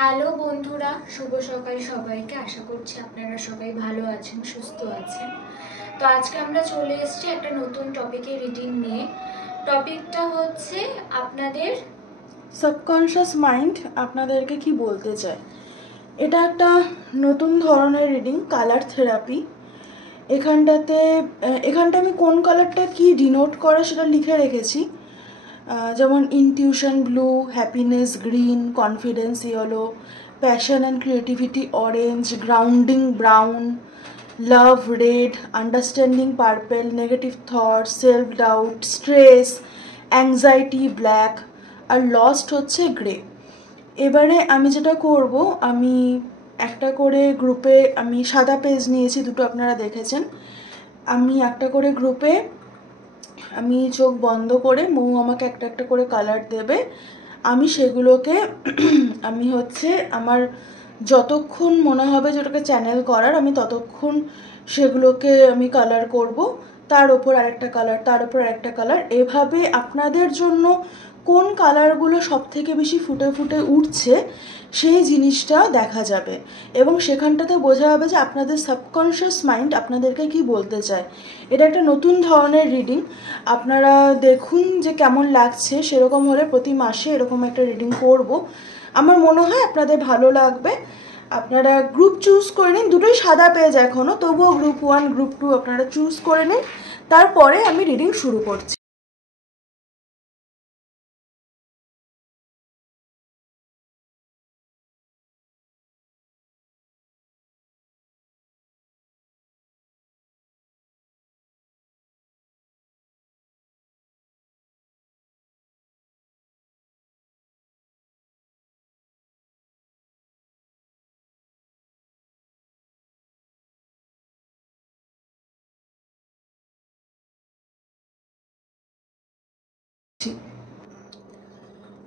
Hello বন্ধুরা, শুভ সকাল সবাইকে। আশা করছি আপনারা সবাই ভালো আছেন, সুস্থ আছেন। তো আজকে আমরা চলে এসেছি একটা নতুন টপিকের রিডিং নিয়ে। টপিকটা হচ্ছে আপনাদের সাবকনশিয়াস মাইন্ড আপনাদেরকে কি বলতে চায়। এটা একটা নতুন ধরনের রিডিং, কালার থেরাপি। এখানটা আমি কোন কালারটা কি ডিনোট করে সেটা লিখে রেখেছি। যেমন intuition blue, happiness green, confidence yellow, passion and creativity orange, grounding brown, love red, understanding purple, negative thought, self doubt, stress, anxiety black, R lost হচ্ছে গ্রে। এবারে আমি যেটা করব, আমি একটা করে গ্রুপে আমি সাদা পেজ নিয়েছি, দুটো আপনারা দেখেছেন। আমি একটা করে গ্রুপে আমি চোখ বন্ধ করে মৌ আমাকে একটা একটা করে কালার দেবে। আমি সেগুলোকে আমি আমার যতক্ষণ মনে হবে যে ওটাকে চ্যানেল করার, আমি ততক্ষণ সেগুলোকে আমি কালার করব। তার ওপর আরেকটা কালার, তার ওপর আরেকটা কালার, এভাবে আপনাদের জন্য কোন কালারগুলো সব থেকে বেশি ফুটে ফুটে উঠছে সেই জিনিসটা দেখা যাবে। এবং সেখানটাতে বোঝা যাবে যে আপনাদের সাবকনশিয়াস মাইন্ড আপনাদেরকে কি বলতে চায়। এটা একটা নতুন ধরনের রিডিং, আপনারা দেখুন যে কেমন লাগছে। সেরকম হলে প্রতি মাসে এরকম একটা রিডিং করব। আমার মনে হয় আপনাদের ভালো লাগবে। আপনারা গ্রুপ চুজ করে নিন, দুটোই সাদা পেজ এখনও, তবুও গ্রুপ 1 গ্রুপ 2 আপনারা চুজ করে নিন। তারপরে আমি রিডিং শুরু করছি।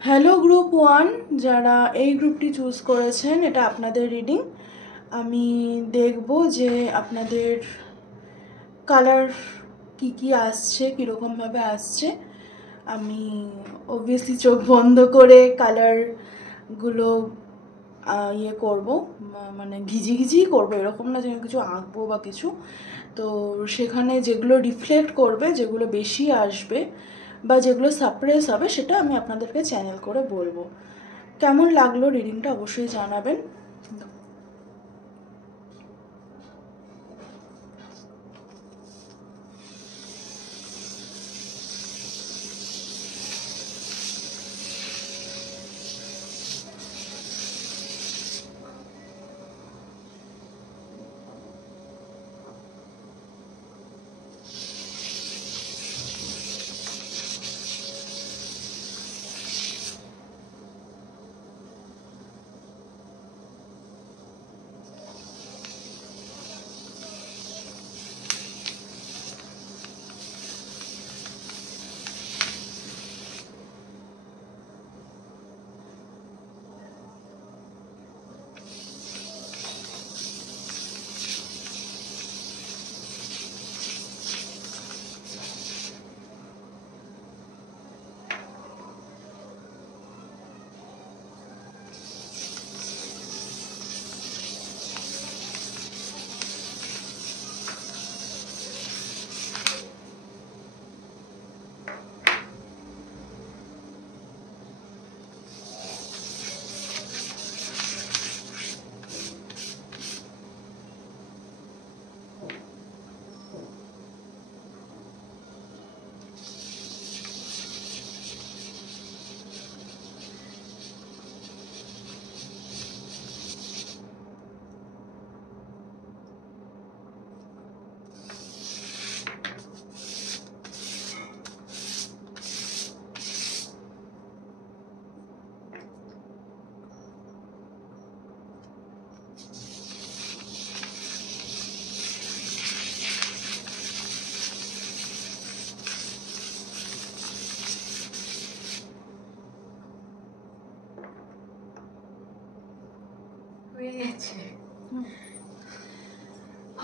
হ্যালো গ্রুপ 1, যারা এই গ্রুপটি চুজ করেছেন, এটা আপনাদের রিডিং। আমি দেখব যে আপনাদের কালার কি কি আসছে, কীরকমভাবে আসছে। আমি অবভিয়াসলি চোখ বন্ধ করে কালারগুলো করবো, মানে ঘিজি করবো, এরকম না যে আমি কিছু আঁকবো বা কিছু। তো সেখানে যেগুলো রিফ্লেক্ট করবে, যেগুলো বেশি আসবে বা যেগুলো সাপ্রেস হবে, সেটা আমি আপনাদেরকে চ্যানেল করে বলবো। কেমন লাগলো রিডিংটা অবশ্যই জানাবেন।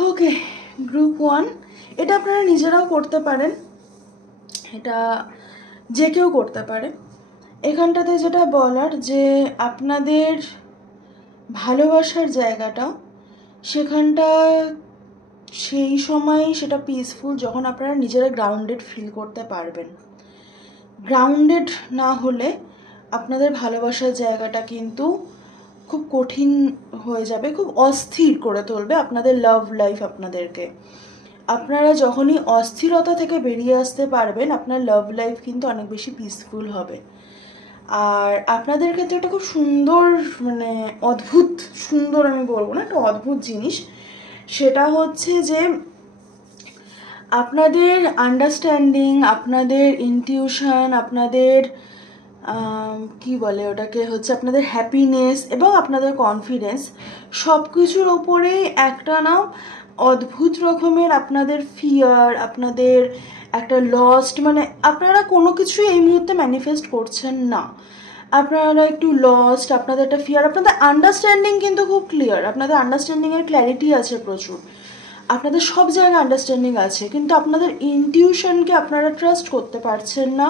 ওকে, গ্রুপ 1, এটা আপনারা নিজেরাও করতে পারেন, এটা যে কেউ করতে পারে। এখানটাতে যেটা বলার, যে আপনাদের ভালোবাসার জায়গাটা, সেখানটা সেই সময় সেটা পিসফুল যখন আপনারা নিজেরা গ্রাউন্ডেড ফিল করতে পারবেন। গ্রাউন্ডেড না হলে আপনাদের ভালোবাসার জায়গাটা কিন্তু খুব কঠিন হয়ে যাবে, খুব অস্থির করে তুলবে আপনাদের লাভ লাইফ আপনাদেরকে। আপনারা যখনই অস্থিরতা থেকে বেরিয়ে আসতে পারবেন, আপনার লাভ লাইফ কিন্তু অনেক বেশি পিসফুল হবে। আর আপনাদের ক্ষেত্রে একটা খুব সুন্দর, মানে অদ্ভুত সুন্দর আমি বলবো না, একটা অদ্ভুত জিনিস, সেটা হচ্ছে যে আপনাদের আন্ডারস্ট্যান্ডিং, আপনাদের ইনটিউশন, আপনাদের কি বলে ওটাকে, হচ্ছে আপনাদের হ্যাপিনেস এবং আপনাদের কনফিডেন্স, সব কিছুর ওপরেই একটা না অদ্ভুত রকমের আপনাদের ফিয়ার, আপনাদের একটা লস্ট, মানে আপনারা কোনো কিছুই এই মুহূর্তে ম্যানিফেস্ট করছেন না, আপনারা একটু লস্ট, আপনাদের একটা ফিয়ার, আপনাদের আন্ডারস্ট্যান্ডিং কিন্তু খুব ক্লিয়ার, আপনাদের আন্ডারস্ট্যান্ডিংয়ের ক্ল্যারিটি আছে প্রচুর, আপনাদের সব জায়গায় আন্ডারস্ট্যান্ডিং আছে, কিন্তু আপনাদের ইনটিউশনকে আপনারা ট্রাস্ট করতে পারছেন না,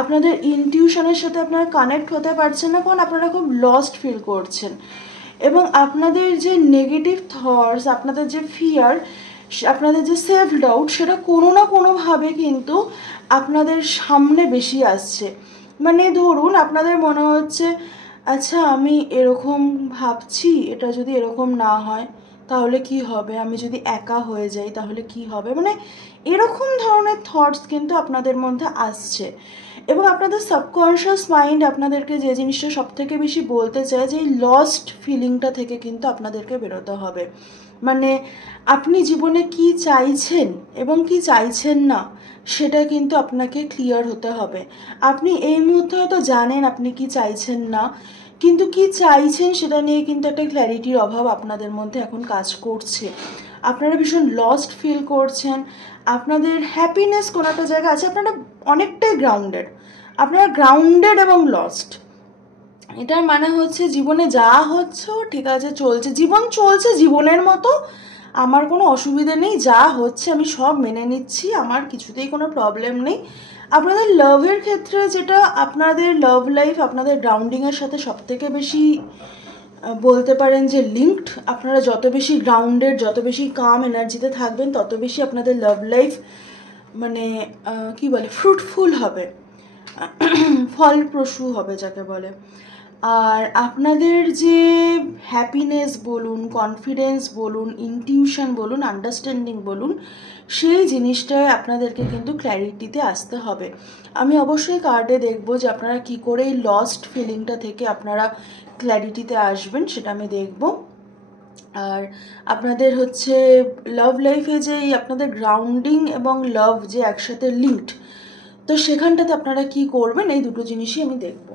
আপনাদের ইনটিউশনের সাথে আপনারা কানেক্ট হতে পারছেন না, কারণ আপনারা খুব লস্ট ফিল করছেন। এবং আপনাদের যে নেগেটিভ থটস, আপনাদের যে ফিয়ার, আপনাদের যে সেলফ ডাউট, সেটা কোনো না কোনোভাবে কিন্তু আপনাদের সামনে বেশি আসছে। মানে ধরুন আপনাদের মনে হচ্ছে, আচ্ছা আমি এরকম ভাবছি, এটা যদি এরকম না হয় তাহলে কি হবে, আমি যদি একা হয়ে যাই তাহলে কি হবে, মানে এরকম ধরনের থটস কিন্তু আপনাদের মধ্যে আসছে। এবং আপনাদের সাবকনশিয়াস মাইন্ড আপনাদেরকে যে জিনিসটা সব থেকে বেশি বলতে চায়, যে এই লস্ট ফিলিংটা থেকে কিন্তু আপনাদেরকে বেরোতে হবে। মানে আপনি জীবনে কি চাইছেন এবং কি চাইছেন না, সেটা কিন্তু আপনাকে ক্লিয়ার হতে হবে। আপনি এই মুহূর্তে হয়তো জানেন আপনি কি চাইছেন না, কিন্তু কি চাইছেন সেটা নিয়ে কিন্তু একটা ক্ল্যারিটির অভাব আপনাদের মধ্যে এখন কাজ করছে। আপনারা ভীষণ লস্ট ফিল করছেন, আপনাদের হ্যাপিনেস কোনো একটা জায়গা আছে, আপনারা অনেকটাই গ্রাউন্ডেড, আপনারা গ্রাউন্ডেড এবং লস্ট। এটার মানে হচ্ছে জীবনে যা হচ্ছে ঠিক আছে, চলছে, জীবন চলছে জীবনের মতো, আমার কোনো অসুবিধে নেই, যা হচ্ছে আমি সব মেনে নিচ্ছি, আমার কিছুতেই কোনো প্রবলেম নেই। আপনাদের লাভের ক্ষেত্রে যেটা, আপনাদের লাভ লাইফ আপনাদের গ্রাউন্ডিংয়ের সাথে সব থেকে বেশি বলতে পারেন যে লিঙ্কড। আপনারা যত বেশি গ্রাউন্ডেড, যত বেশি কাম এনার্জিতে থাকবেন, তত বেশি আপনাদের লাভ লাইফ মানে কি বলে, ফ্রুটফুল হবে, ফলপ্রসূ হবে যাকে বলে। আর আপনাদের যে হ্যাপিনেস বলুন, কনফিডেন্স বলুন, ইনটিউশন বলুন, আন্ডারস্ট্যান্ডিং বলুন, সেই জিনিসটায় আপনাদেরকে কিন্তু ক্ল্যারিটিতে আসতে হবে। আমি অবশ্যই কার্ডে দেখব যে আপনারা কি করে এই লস্ট ফিলিংটা থেকে আপনারা ক্ল্যারিটিতে আসবেন, সেটা আমি দেখব। আর আপনাদের হচ্ছে লাভ লাইফে যে আপনাদের গ্রাউন্ডিং এবং লাভ যে একসাথে লিঙ্কড, তো সেখানটাতে আপনারা কি করবেন, এই দুটো জিনিসই আমি দেখব।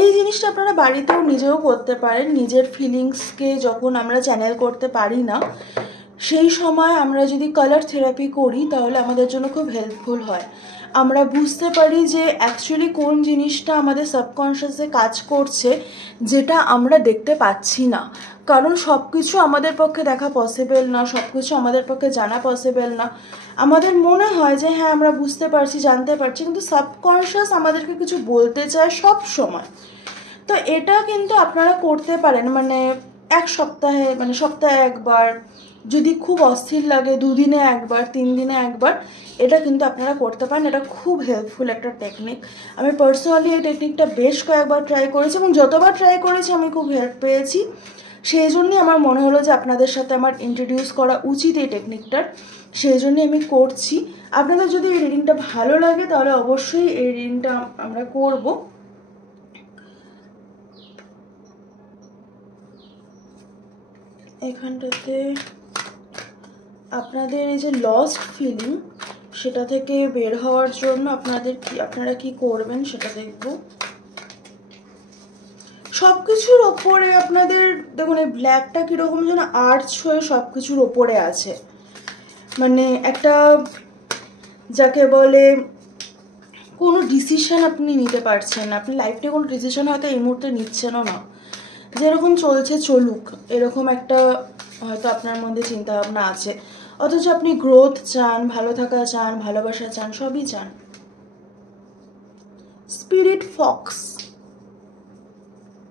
এই জিনিসটা আপনারা বাড়িতেও নিজেও করতে পারেন। নিজের ফিলিংসকে যখন আমরা চ্যানেল করতে পারি না, সেই সময় আমরা যদি কালার থেরাপি করি তাহলে আমাদের জন্য খুব হেল্পফুল হয়। আমরা বুঝতে পারি যে অ্যাকচুয়ালি কোন জিনিসটা আমাদের সাবকনশিয়াসে কাজ করছে, যেটা আমরা দেখতে পাচ্ছি না। কারণ সব কিছু আমাদের পক্ষে দেখা পসিবল না, সব কিছু আমাদের পক্ষে জানা পসিবল না। আমাদের মনে হয় যে হ্যাঁ আমরা বুঝতে পারছি, জানতে পারছি, কিন্তু সাবকনশিয়াস আমাদেরকে কিছু বলতে চায় সব সময়। তো এটা কিন্তু আপনারা করতে পারেন, মানে এক সপ্তাহে, মানে সপ্তাহে একবার, যদি খুব অস্থির লাগে 2 দিনে একবার, 3 দিনে একবার, এটা কিন্তু আপনারা করতে পারেন। এটা খুব হেল্পফুল একটা টেকনিক। আমি পার্সোনালি এই টেকনিকটা বেশ কয়েকবার ট্রাই করেছি এবং যতবার ট্রাই করেছি আমি খুব হেল্প পেয়েছি। সেই জন্যই আমার মনে হলো যে আপনাদের সাথে আমার ইন্ট্রোডিউস করা উচিত এই টেকনিকটার, সেই জন্যই আমি করছি। আপনাদের যদি এই রিডিংটা ভালো লাগে তাহলে অবশ্যই এই রিডিংটা আমরা করব। এখানটাতে আপনাদের এই যে লস্ট ফিলিং, সেটা থেকে বের হওয়ার জন্য আপনারা কি করবেন সেটা দেখব। সব কিছুর ওপরে আপনাদের দেখুন, এই ব্ল্যাকটা কীরকম যেন আর্চ হয়ে সব কিছুর ওপরে আছে, মানে একটা যাকে বলে কোনো ডিসিশন আপনি নিতে পারছেন না, আপনি লাইফে কোনো ডিসিশন হয়তো এই মুহূর্তে নিচ্ছেনও না, যেরকম চলছে চলুক এরকম একটা হয়তো আপনার মধ্যে চিন্তাভাবনা আছে, অথচ আপনি গ্রোথ চান, ভালো থাকা চান, ভালোবাসা চান, সবই চান। স্পিরিট ফক্স,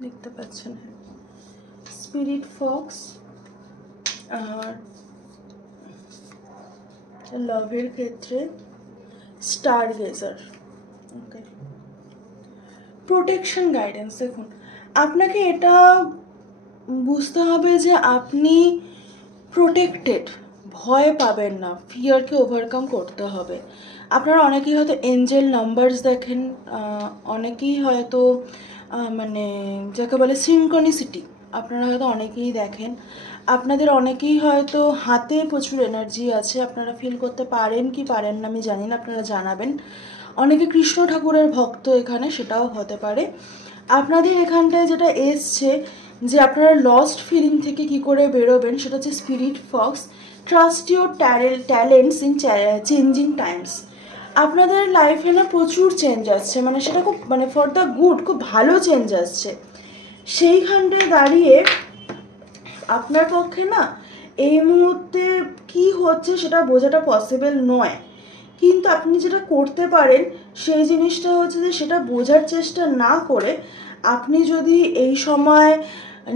দেখতে পাচ্ছেন, স্পিরিট ফক্স আর লাভের ক্ষেত্রে স্টার গেজার। ওকে, প্রোটেকশন গাইডেন্স। দেখুন, আপনাকে এটা বুঝতে হবে যে আপনি প্রোটেক্টেড, ভয় পাবেন না, ফিয়ারকে ওভারকাম করতে হবে। আপনারা অনেকেই হয়তো এঞ্জেল নাম্বারস দেখেন, অনেকেই হয়তো মানে যাকে বলে সিনক্রনিসিটি, আপনারা হয়তো অনেকেই দেখেন। আপনাদের অনেকেই হয়তো হাতে প্রচুর এনার্জি আছে, আপনারা ফিল করতে পারেন কি পারেন না আমি জানি না, আপনারা জানাবেন। অনেকে কৃষ্ণ ঠাকুরের ভক্ত এখানে, সেটাও হতে পারে। আপনাদের এখানটায় যেটা এসছে যে আপনারা লস্ট ফিলিং থেকে কি করে বেরোবেন, সেটা হচ্ছে spirit Fox. Trust your talents in changing Times. আপনাদের লাইফে না প্রচুর চেঞ্জ আসছে, মানে সেটা খুব মানে ফর দ্য গুড, খুব ভালো চেঞ্জ আসছে। সেইখানটায় দাঁড়িয়ে আপনার পক্ষে না এই মুহূর্তে কি হচ্ছে সেটা বোঝাটা পসিবল নয়, কিন্তু আপনি যেটা করতে পারেন সেই জিনিসটা হচ্ছে যে সেটা বোঝার চেষ্টা না করে আপনি যদি এই সময়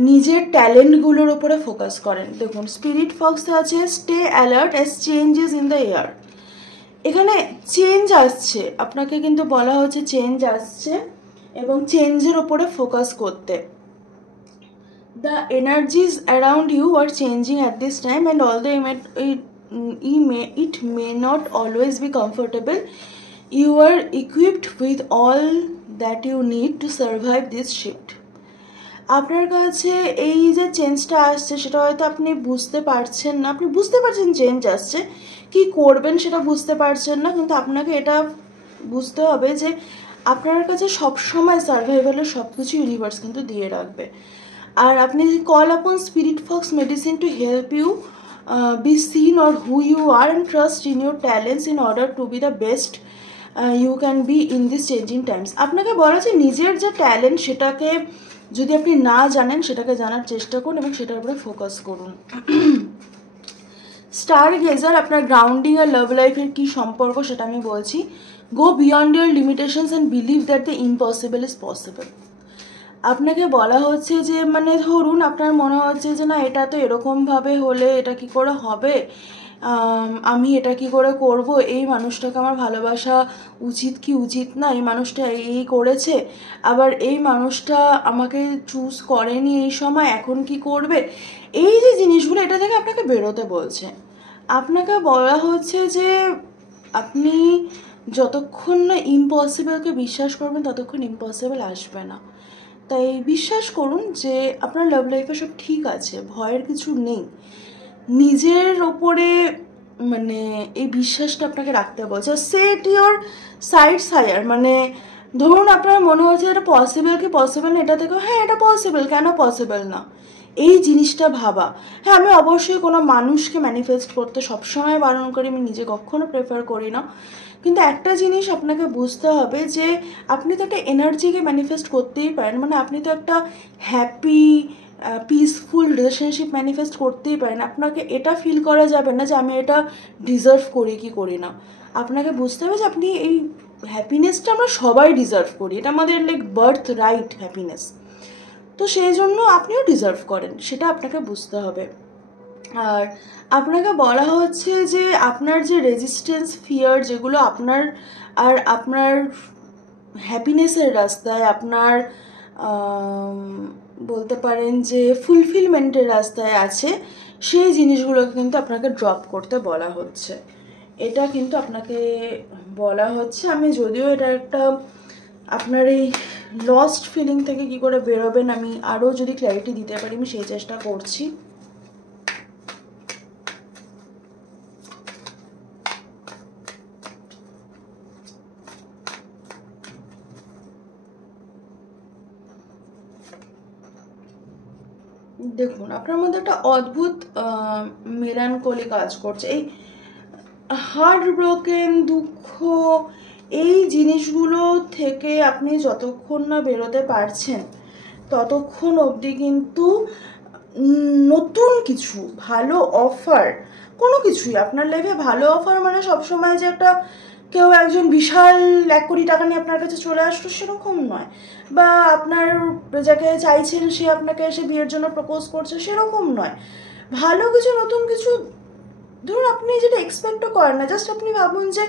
নিজের ট্যালেন্টগুলোর উপরে ফোকাস করেন। দেখুন, স্পিরিট ফক্সে আছে stay alert as changes in the air. এখানে চেঞ্জ আসছে, আপনাকে কিন্তু বলা হচ্ছে চেঞ্জ আসছে এবং চেঞ্জের ওপরে ফোকাস করতে। The energies around you are changing at this time, and although it may not always be comfortable, you are equipped with all that you need to survive this shift. আপনার কাছে এই যে চেঞ্জটা আসছে সেটা হয়তো আপনি বুঝতে পারছেন না, আপনি বুঝতে পারছেন চেঞ্জ আসছে, কি করবেন সেটা বুঝতে পারছেন না, কিন্তু আপনাকে এটা বুঝতে হবে যে আপনার কাছে সবসময় সার্ভাইভালের সব কিছু ইউনিভার্স কিন্তু দিয়ে রাখবে। আর আপনি call upon spirit fox medicine to help you be seen or who you are and trust in your talents in order to be the best you can be in this changing times. আপনাকে বলা আছে নিজের যে talent সেটাকে যদি আপনি না জানেন সেটাকে জানার চেষ্টা করুন এবং সেটার উপরে ফোকাস করুন। স্টার গেজার আপনার গ্রাউন্ডিং আর লাভ লাইফের কী সম্পর্ক সেটা আমি বলছি। গো beyond your limitations and believe that the impossible is possible. আপনাকে বলা হচ্ছে যে মানে ধরুন আপনার মনে হচ্ছে যে না এটা তো এরকমভাবে হলে এটা কি করে হবে, আমি এটা কি করে করব, এই মানুষটাকে আমার ভালোবাসা উচিত কি উচিত না, এই মানুষটা এই করেছে, আবার এই মানুষটা আমাকে চুজ করেনি এই সময়, এখন কি করবে, এই যে জিনিসগুলো এটা থেকে আপনাকে বেরোতে বলছে। আপনাকে বলা হচ্ছে যে আপনি যতক্ষণ না ইম্পসিবলকে বিশ্বাস করবেন ততক্ষণ ইম্পসিবল আসবে না। তাই বিশ্বাস করুন যে আপনার লাভ লাইফে সব ঠিক আছে, ভয়ের কিছু নেই। নিজের ওপরে মানে এই বিশ্বাসটা আপনাকে রাখতে বলছে। সেট ইউর সাইডস হায়ার, মানে ধরুন আপনার মনে হচ্ছে এটা পসিবল কি পসিবল না, এটা থেকে হ্যাঁ এটা পসিবল, কেন পসিবল না, এই জিনিসটা ভাবা। হ্যাঁ, আমি অবশ্যই কোনো মানুষকে ম্যানিফেস্ট করতে সবসময় বারণ করি, আমি নিজে কখনো প্রেফার করি না, কিন্তু একটা জিনিস আপনাকে বুঝতে হবে যে আপনি তো একটা এনার্জিকে ম্যানিফেস্ট করতেই পারেন, মানে আপনি তো একটা হ্যাপি পিসফুল রিলেশনশিপ ম্যানিফেস্ট করতেই পারেন। আপনাকে এটা ফিল করা যাবে না যে আমি এটা ডিজার্ভ করি কি করি না, আপনাকে বুঝতে হবে যে আপনি এই হ্যাপিনেসটা আমরা সবাই ডিজার্ভ করি, এটা আমাদের লাইক বার্থ রাইট হ্যাপিনেস, তো সেই জন্য আপনিও ডিজার্ভ করেন, সেটা আপনাকে বুঝতে হবে। আর আপনাকে বলা হচ্ছে যে আপনার যে রেজিস্ট্যান্স ফিয়ার যেগুলো আপনার আর আপনার হ্যাপিনেসের রাস্তায়, আপনার বলতে পারেন যে ফুলফিলমেন্টের রাস্তায় আছে, সেই জিনিসগুলোকে কিন্তু আপনাকে ড্রপ করতে বলা হচ্ছে। এটা কিন্তু আপনাকে বলা হচ্ছে। আমি যদিও এটা একটা আপনার এই লস্ট ফিলিং থেকে কি করে বেরোবেন আমি আরও যদি ক্ল্যারিটি দিতে পারি আমি সেই চেষ্টা করছি। দেখুন, আপনার মধ্যে একটা অদ্ভুত মেলানকলি কাজ করছে, এই হার্ট ব্রোকেন, দুঃখ, এই জিনিসগুলো থেকে আপনি যতক্ষণ না বেরোতে পারছেন ততক্ষণ অবধি কিন্তু নতুন কিছু ভালো অফার, কোনো কিছুই আপনার লাইফে ভালো অফার মানে সবসময় যে একটা কেউ একজন বিশাল 1 কোটি টাকা নিয়ে আপনার কাছে চলে আসলো, সেরকম নয়। বা আপনার যাকে চাইছেন সে আপনাকে এসে বিয়ের জন্য প্রপোজ করছে, সেরকম নয়। ভালো কিছু, নতুন কিছু, ধরুন আপনি যেটা এক্সপেক্টও করেন না, জাস্ট আপনি ভাবুন যে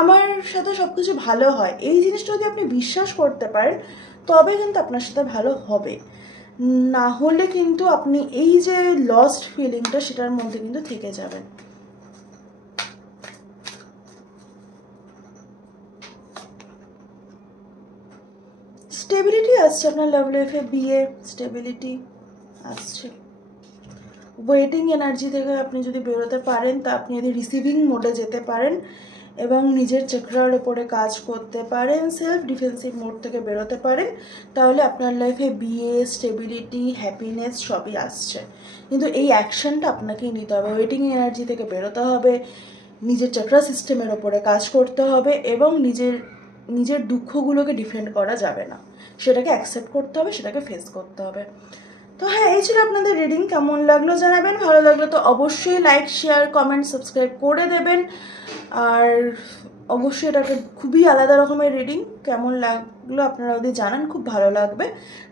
আমার সাথে সব কিছু ভালো হয়, এই জিনিসটা যদি আপনি বিশ্বাস করতে পারেন তবে কিন্তু আপনার সাথে ভালো হবে। না হলে কিন্তু আপনি এই যে লস্ট ফিলিংটা সেটার মধ্যে কিন্তু থেকে যাবেন। স্টেবিলিটি আসছে আপনার লাভ লাইফে, বিয়ে স্টেবিলিটি আসছে। ওয়েটিং এনার্জি থেকে আপনি যদি বেরোতে পারেন, তা আপনি যদি রিসিভিং মোডে যেতে পারেন এবং নিজের চক্রার ওপরে কাজ করতে পারেন, সেলফ ডিফেন্সিভ মোড থেকে বেরোতে পারেন, তাহলে আপনার লাইফে বিয়ে, স্টেবিলিটি, হ্যাপিনেস সবই আসছে। কিন্তু এই অ্যাকশনটা আপনাকেই নিতে হবে। ওয়েটিং এনার্জি থেকে বেরোতে হবে, নিজের চক্রা সিস্টেমের ওপরে কাজ করতে হবে এবং নিজের দুঃখগুলোকে ডিফেন্ড করা যাবে না, সেটাকে অ্যাকসেপ্ট করতে হবে, সেটাকে ফেস করতে হবে। তো হ্যাঁ, এই ছিল আপনাদের রিডিং। কেমন লাগলো জানাবেন, ভালো লাগলো তো অবশ্যই লাইক, শেয়ার, কমেন্ট, সাবস্ক্রাইব করে দেবেন। আর অবশ্যই এটাকে খুবই আলাদা রকমের রিডিং, কেমন লাগলো আপনারা যদি জানান খুব ভালো লাগবে।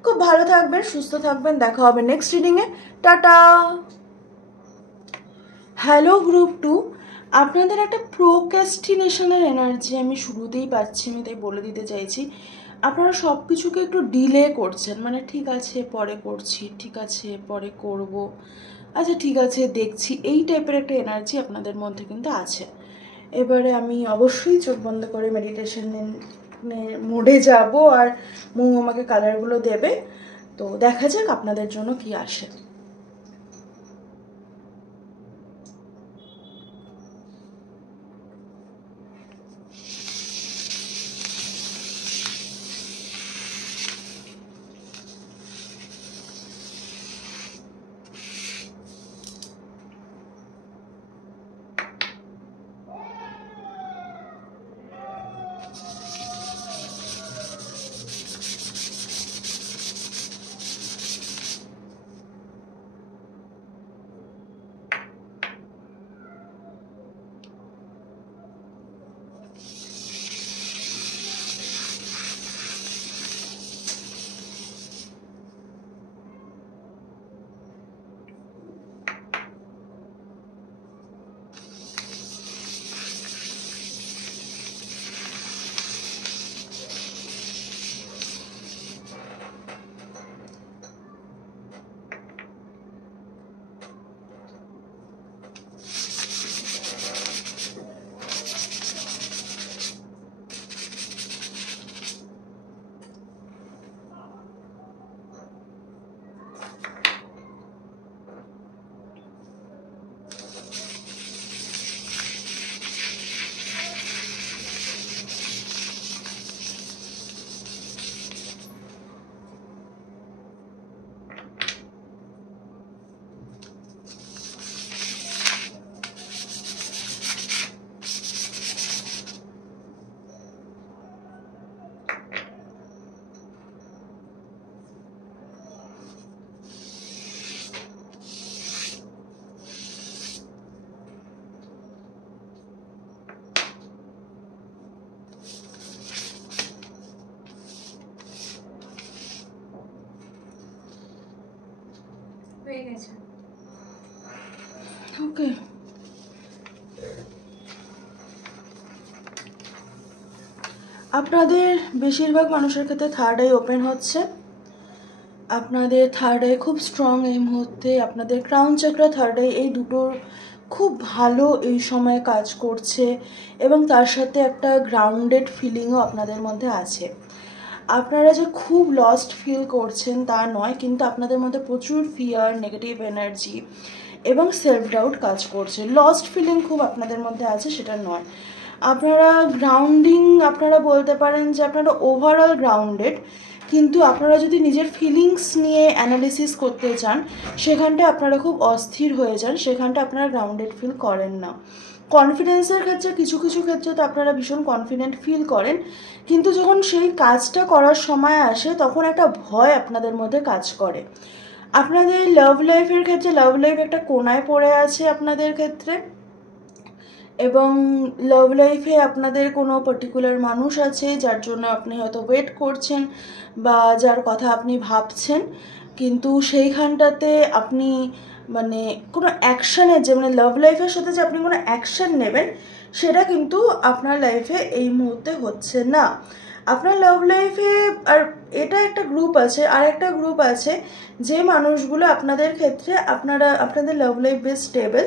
খুব ভালো থাকবেন, সুস্থ থাকবেন, দেখা হবে নেক্সট রিডিংয়ে। টাটা। হ্যালো গ্রুপ 2, আপনাদের একটা প্রোক্রাস্টিনেশনের এনার্জি আমি শুরুতেই পাচ্ছি, আমি তাই বলে দিতে চাইছি। আপনারা সব কিছুকে একটু ডিলে করছেন, মানে ঠিক আছে পরে করছি, ঠিক আছে পরে করব, আচ্ছা ঠিক আছে দেখছি, এই টাইপের একটা এনার্জি আপনাদের মধ্যে কিন্তু আছে। এবারে আমি অবশ্যই চোখ বন্ধ করে মেডিটেশন মোডে যাব আর আমাকে কালারগুলো দেবে। তো দেখা যাক আপনাদের জন্য কি আসে। হয়ে গেছে। ওকে, আপনাদের বেশিরভাগ মানুষের ক্ষেত্রে থার্ড আই ওপেন হচ্ছে। আপনাদের থার্ড আই খুব স্ট্রং এই মুহূর্তে। আপনাদের ক্রাউন চাকরা, থার্ড আই, এই দুটোর খুব ভালো এই সময় কাজ করছে এবং তার সাথে একটা গ্রাউন্ডেড ফিলিংও আপনাদের মধ্যে আছে। আপনারা যে খুব লস্ট ফিল করছেন তা নয়, কিন্তু আপনাদের মধ্যে প্রচুর ফিয়ার, নেগেটিভ এনার্জি এবং সেলফ ডাউট কাজ করছে। লস্ট ফিলিং খুব আপনাদের মধ্যে আছে সেটা নয়। আপনারা গ্রাউন্ডিং, আপনারা বলতে পারেন যে আপনারা ওভারঅল গ্রাউন্ডেড, কিন্তু আপনারা যদি নিজের ফিলিংস নিয়ে অ্যানালিসিস করতে চান সেখানটা আপনারা খুব অস্থির হয়ে যান, সেখানটা আপনারা গ্রাউন্ডেড ফিল করেন না। কনফিডেন্সের ক্ষেত্রে কিছু কিছু ক্ষেত্রে তো আপনারা ভীষণ কনফিডেন্ট ফিল করেন, কিন্তু যখন সেই কাজটা করার সময় আসে তখন একটা ভয় আপনাদের মধ্যে কাজ করে। আপনাদের লাভ লাইফের ক্ষেত্রে লাভ লাইফ একটা কোনায় পড়ে আছে আপনাদের ক্ষেত্রে, এবং লাভ লাইফে আপনাদের কোনো পার্টিকুলার মানুষ আছে যার জন্য আপনি হয়তো ওয়েট করছেন বা যার কথা আপনি ভাবছেন, কিন্তু সেইখানটাতে আপনি মানে কোনো অ্যাকশানের যে মানে লাভ লাইফের সাথে যে আপনি কোনো অ্যাকশান নেবেন সেটা কিন্তু আপনার লাইফে এই মুহূর্তে হচ্ছে না। আপনার লাভ লাইফে আর এটা একটা গ্রুপ আছে, আর একটা গ্রুপ আছে যে মানুষগুলো আপনাদের ক্ষেত্রে আপনাদের লাভ লাইফ বেশ স্টেবল,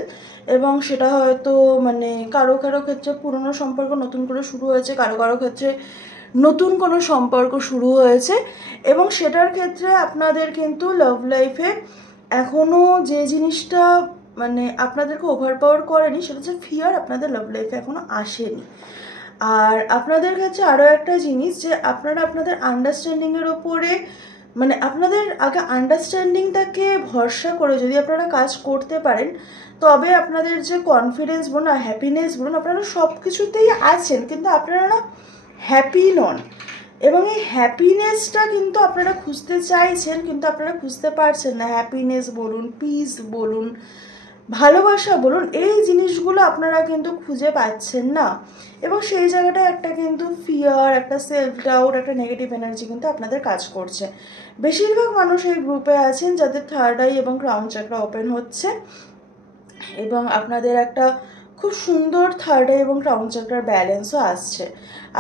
এবং সেটা হয়তো মানে কারো কারো ক্ষেত্রে পুরনো সম্পর্ক নতুন করে শুরু হয়েছে, কারো কারো ক্ষেত্রে নতুন কোনো সম্পর্ক শুরু হয়েছে, এবং সেটার ক্ষেত্রে আপনাদের কিন্তু লাভ লাইফে এখনও যে জিনিসটা মানে আপনাদেরকে ওভারপাওয়ার করেনি সেটা হচ্ছে ফিয়ার, আপনাদের লাভ লাইফে এখনও আসেনি। আর আপনাদের কাছে আরও একটা জিনিস যে আপনারা আপনাদের আন্ডারস্ট্যান্ডিংয়ের ওপরে মানে আপনাদের আগে আন্ডারস্ট্যান্ডিংটাকে ভরসা করে যদি আপনারা কাজ করতে পারেন, তবে আপনাদের যে কনফিডেন্স বলুন আর হ্যাপিনেস বলুন, আপনারা সব কিছুতেই আছেন কিন্তু আপনারা না হ্যাপি নন, এবং এই হ্যাপিনেসটা কিন্তু আপনারা খুঁজতে চাইছেন কিন্তু আপনারা খুঁজতে পারছেন না। হ্যাপিনেস বলুন, পিস বলুন, ভালোবাসা বলুন, এই জিনিসগুলো আপনারা কিন্তু খুঁজে পাচ্ছেন না, এবং সেই জায়গাটায় একটা কিন্তু ফিয়ার, একটা সেলফ ডাউট, একটা নেগেটিভ এনার্জি কিন্তু আপনাদের কাজ করছে। বেশিরভাগ মানুষ এই গ্রুপে আছেন যাদের থার্ড আই এবং ক্রাউন চাকরা ওপেন হচ্ছে, এবং আপনাদের একটা খুব সুন্দর থার্ড আই এবং ক্রাউন চাকরার ব্যালেন্সও আসছে।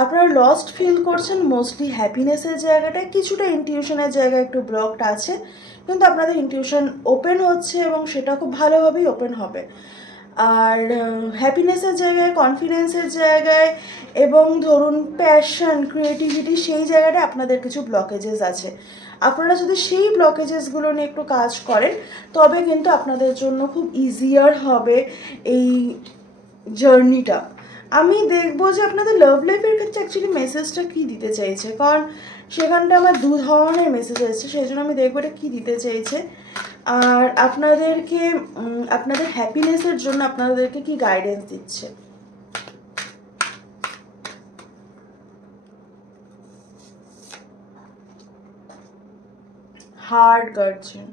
আপনারা লস্ট ফিল করছেন মোস্টলি হ্যাপিনেসের জায়গাটায়, কিছুটা ইনটিউশনের জায়গায় একটু ব্লকড আছে, কিন্তু আপনাদের ইনটিউশন ওপেন হচ্ছে এবং সেটা খুব ভালোভাবেই ওপেন হবে। আর হ্যাপিনেসের জায়গায়, কনফিডেন্সের জায়গায় এবং ধরুন প্যাশন, ক্রিয়েটিভিটি, সেই জায়গাটায় আপনাদের কিছু ব্লকেজেস আছে। আপনারা যদি সেই ব্লকেজেসগুলো নিয়ে একটু কাজ করেন তবে কিন্তু আপনাদের জন্য খুব ইজিয়ার হবে এই জার্নিটা। আমি দেখবো যে আপনাদের লাভ লাইফের ক্ষেত্রে অ্যাকচুয়ালি মেসেজটা কী দিতে চাইছে, কারণ সেখানটা আমার দু ধরনের মেসেজ এসেছে, সেই জন্য আমি দেখবো এটা কী দিতে চাইছে, আর আপনাদেরকে আপনাদের হ্যাপিনেসের জন্য আপনাদেরকে কি গাইডেন্স দিচ্ছে। Heart guardian,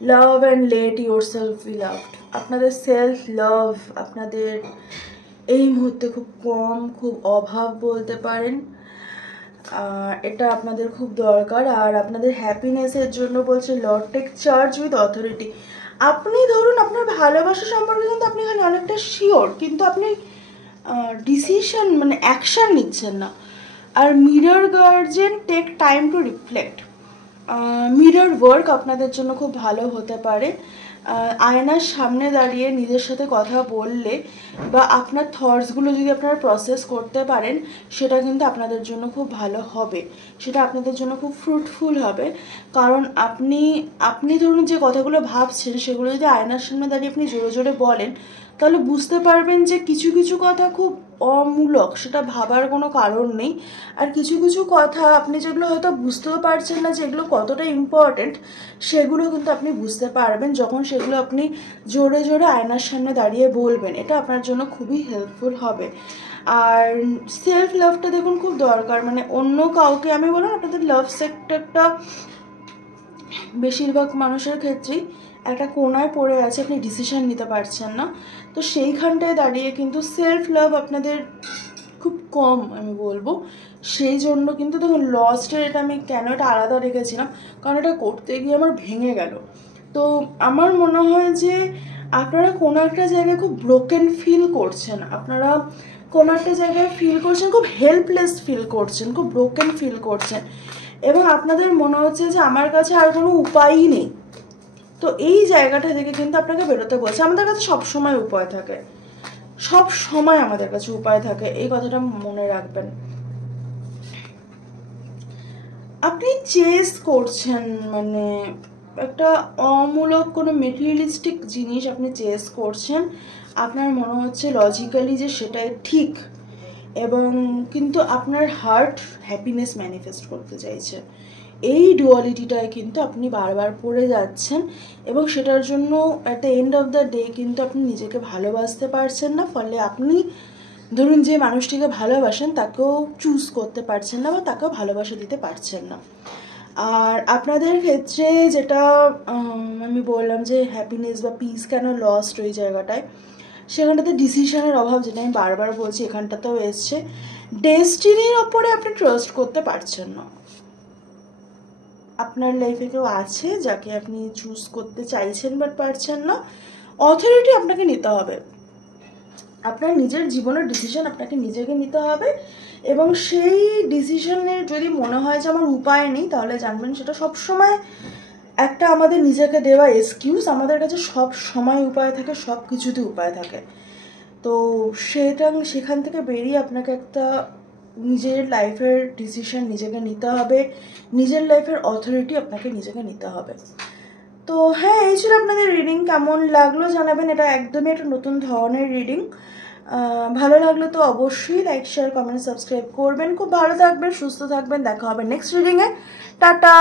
love and let your self be loved. আপনাদের সেলফ লাভ আপনাদের এই মুহূর্তে খুব কম, খুব অভাব বলতে পারেন, এটা আপনাদের খুব দরকার। আর আপনাদের হ্যাপিনেসের জন্য বলছে lord take charge with authority. আপনি ধরুন আপনার ভালোবাসা সম্পর্কে কিন্তু আপনি এখানে অনেকটা শিওর, কিন্তু আপনি ডিসিশন মানে অ্যাকশান নিচ্ছেন না। আর mirror guardian, take time to reflect. Mirror work আপনাদের জন্য খুব ভালো হতে পারে। আয়নার সামনে দাঁড়িয়ে নিজের সাথে কথা বললে বা আপনার থটসগুলো যদি আপনারা প্রসেস করতে পারেন সেটা কিন্তু আপনাদের জন্য খুব ভালো হবে, সেটা আপনাদের জন্য খুব ফ্রুটফুল হবে। কারণ আপনি ধরুন যে কথাগুলো ভাবছেন সেগুলো যদি আয়নার সামনে দাঁড়িয়ে আপনি জোরে জোরে বলেন তাহলে বুঝতে পারবেন যে কিছু কিছু কথা খুব অমূলক, সেটা ভাবার কোনো কারণ নেই। আর কিছু কিছু কথা আপনি যেগুলো হয়তো বুঝতেও পারছেন না যে এগুলো কতটা ইম্পর্টেন্ট, সেগুলো কিন্তু আপনি বুঝতে পারবেন যখন সেগুলো আপনি জোরে জোরে আয়নার সামনে দাঁড়িয়ে বলবেন। এটা আপনার জন্য খুবই হেল্পফুল হবে। আর সেলফ লাভটা দেখুন খুব দরকার, মানে অন্য কাউকে আমি বললাম আপনাদের লাভ সেক্টরটা বেশিরভাগ মানুষের ক্ষেত্রেই একটা কোনায় পড়ে আছে, আপনি ডিসিশন নিতে পারছেন না, তো সেইখানটায় দাঁড়িয়ে কিন্তু সেলফ লাভ আপনাদের খুব কম আমি বলবো। সেই জন্য কিন্তু দেখুন লস্টের এটা আমি কেন এটা আলাদা রেখেছিলাম, কারণ এটা করতে গিয়ে আমার ভেঙে গেল। তো আমার মনে হয় যে আপনারা কোনো একটা জায়গায় খুব ব্রোকেন ফিল করছেন, আপনারা কোনো একটা জায়গায় ফিল করছেন খুব হেল্পলেস ফিল করছেন, খুব ব্রোকেন ফিল করছেন, এবং আপনাদের মনে হচ্ছে যে আমার কাছে আর কোনো উপায়ই নেই। তো এই জায়গাটা থেকে কিন্তু আপনাকে বেরোতে বলছে। আমাদের কাছে সব সময় উপায় থাকে, সব সময় আমাদের কাছে উপায় থাকে, এই কথাটা মনে রাখবেন। আপনি চেস করছেন মানে একটা অমূলক কোনো মেটেরিয়ালিস্টিক জিনিস আপনি চেস করছেন, আপনার মনে হচ্ছে লজিক্যালি যে সেটাই ঠিক, এবং কিন্তু আপনার হার্ট হ্যাপিনেস ম্যানিফেস্ট করতে চাইছে। এই ডুয়ালিটিটায় কিন্তু আপনি বারবার পড়ে যাচ্ছেন, এবং সেটার জন্য at the end of the day কিন্তু আপনি নিজেকে ভালোবাসতে পারছেন না, ফলে আপনি ধরুন যে মানুষটিকে ভালোবাসেন তাকেও চুজ করতে পারছেন না বা তাকেও ভালোবাসা দিতে পারছেন না। আর আপনাদের ক্ষেত্রে যেটা আমি বললাম যে হ্যাপিনেস বা পিস কেন লস্ট ওই জায়গাটায়, সেখানটাতে ডিসিশনের অভাব, যেটা আমি বারবার বলছি, এখানটাতেও এসছে। ডেস্টিনির ওপরে আপনি ট্রাস্ট করতে পারছেন না। আপনার লাইফে কেউ আছে যাকে আপনি চুজ করতে চাইছেন বাট পারছেন না। অথরিটি আপনাকে নিতে হবে, আপনার নিজের জীবনের ডিসিশন আপনাকে নিজেকে নিতে হবে। এবং সেই ডিসিশনের যদি মনে হয় যে আমার উপায় নেই, তাহলে জানবেন সেটা সবসময় একটা আমাদের নিজেকে দেওয়া এক্সকিউজ। আমাদের কাছে সব সময় উপায় থাকে, সব কিছুতে উপায় থাকে। তো সেখান থেকে বেরিয়ে আপনাকে একটা নিজের লাইফের ডিসিশন নিজেকে নিতে হবে, নিজের লাইফের অথরিটি আপনাকে নিজেকে নিতে হবে। তো হ্যাঁ, এই ছিল আপনাদের রিডিং। কেমন লাগলো জানাবেন, এটা একদমই একটা নতুন ধরনের রিডিং। ভালো লাগলে তো অবশ্যই লাইক, শেয়ার, কমেন্ট, সাবস্ক্রাইব করবেন। খুব ভালো থাকবেন, সুস্থ থাকবেন, দেখা হবে নেক্সট রিডিংয়ে। টাটা।